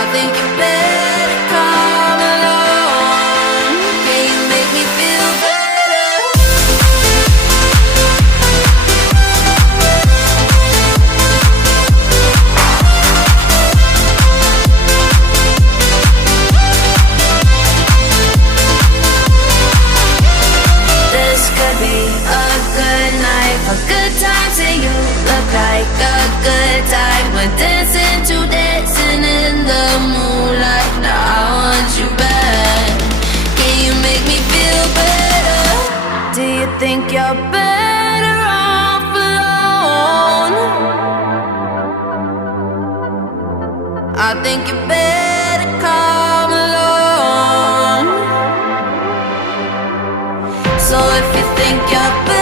I think you better come along. Can you make me feel better? This could be a good night for good times, and you look like a good time. We're dancing to dancing in the moonlight. Now I want you back. Can you make me feel better? Do you think you're better off alone? I think you better come along. So if you think you're better